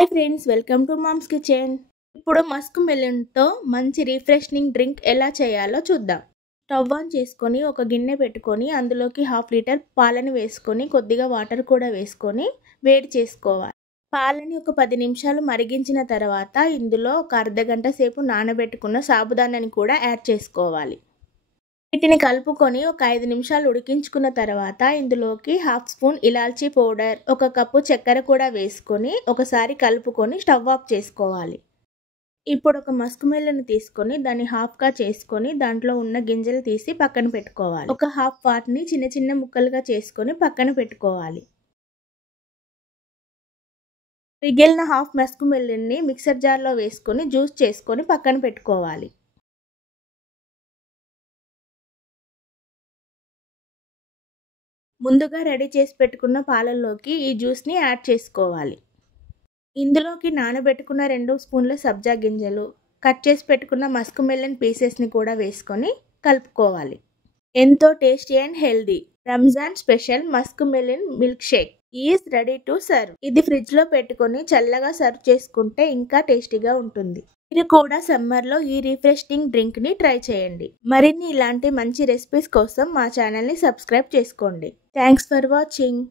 Hi friends, welcome to mom's kitchen. ఇప్పుడు musk మెలన్తో మంచి రిఫ్రెషింగ్ డ్రింక్ ఎలా చేయాలో చూద్దాం. స్టవ్ ఆన్ చేసుకొని ఒక గిన్నె పెట్టుకొని అందులోకి 1/2 లీటర్ పాలను వేసుకొని కొద్దిగా వాటర్ కూడా వేసుకొని వేడి చేసుకోవాలి. పాలని ఒక 10 నిమిషాలు మరిగించిన తర్వాత ఇందులో ఒక అర్ధగంట సేపు నానబెట్టుకున్న సాబుదానాన్ని కూడా యాడ్ చేసుకోవాలి. వీటిని కలుపుకొని ఒక 5 నిమిషాలు ఉడికించుకున్న తర్వాత ఇందులోకి 1/2 స్పూన్ ఇలాచీ పౌడర్, 1 కప్పు చక్కెర కూడా వేసుకొని ఒకసారి కలుపుకొని స్టవ్ ఆఫ్ చేసుకోవాలి. ఇప్పుడు ఒక మస్క్ మెలన్ తీసుకొని దాన్ని హాఫ్గా చేసుకొని దాంట్లో ఉన్న గింజలు తీసి పక్కన పెట్టుకోవాలి. ఒక హాఫ్ వాటిని చిన్న చిన్న ముక్కలుగా చేసుకొని పక్కన పెట్టుకోవాలి. మిగిలిన హాఫ్ మస్క్ మెలన్ని మిక్సర్ జార్లో వేసుకొని జ్యూస్ చేసుకొని పక్కన పెట్టుకోవాలి. ముందుగా రెడీ చేసి పెట్టుకున్న పాలల్లోకి ఈ జ్యూస్ని యాడ్ చేసుకోవాలి. ఇందులోకి నానబెట్టుకున్న 2 స్పూన్ల సబ్జా గింజలు, కట్ చేసి పెట్టుకున్న మస్క్ మెలన్ పీసెస్ని కూడా వేసుకొని కలుపుకోవాలి. ఎంతో tasty and healthy Ramzan special Musk melon milk shake is ready to serve. ఇది ఫ్రిడ్జ్లో పెట్టుకొని చల్లగా సర్వ్ చేసుకుంటే ఇంకా టేస్టీగా ఉంటుంది. మీరు కూడా సమ్మర్లో ఈ రిఫ్రెషింగ్ డ్రింక్ని ట్రై చేయండి. మరిన్ని ఇలాంటి మంచి రెసిపీస్ కోసం మా ఛానల్ని సబ్స్క్రైబ్ చేసుకోండి. Thanks for watching.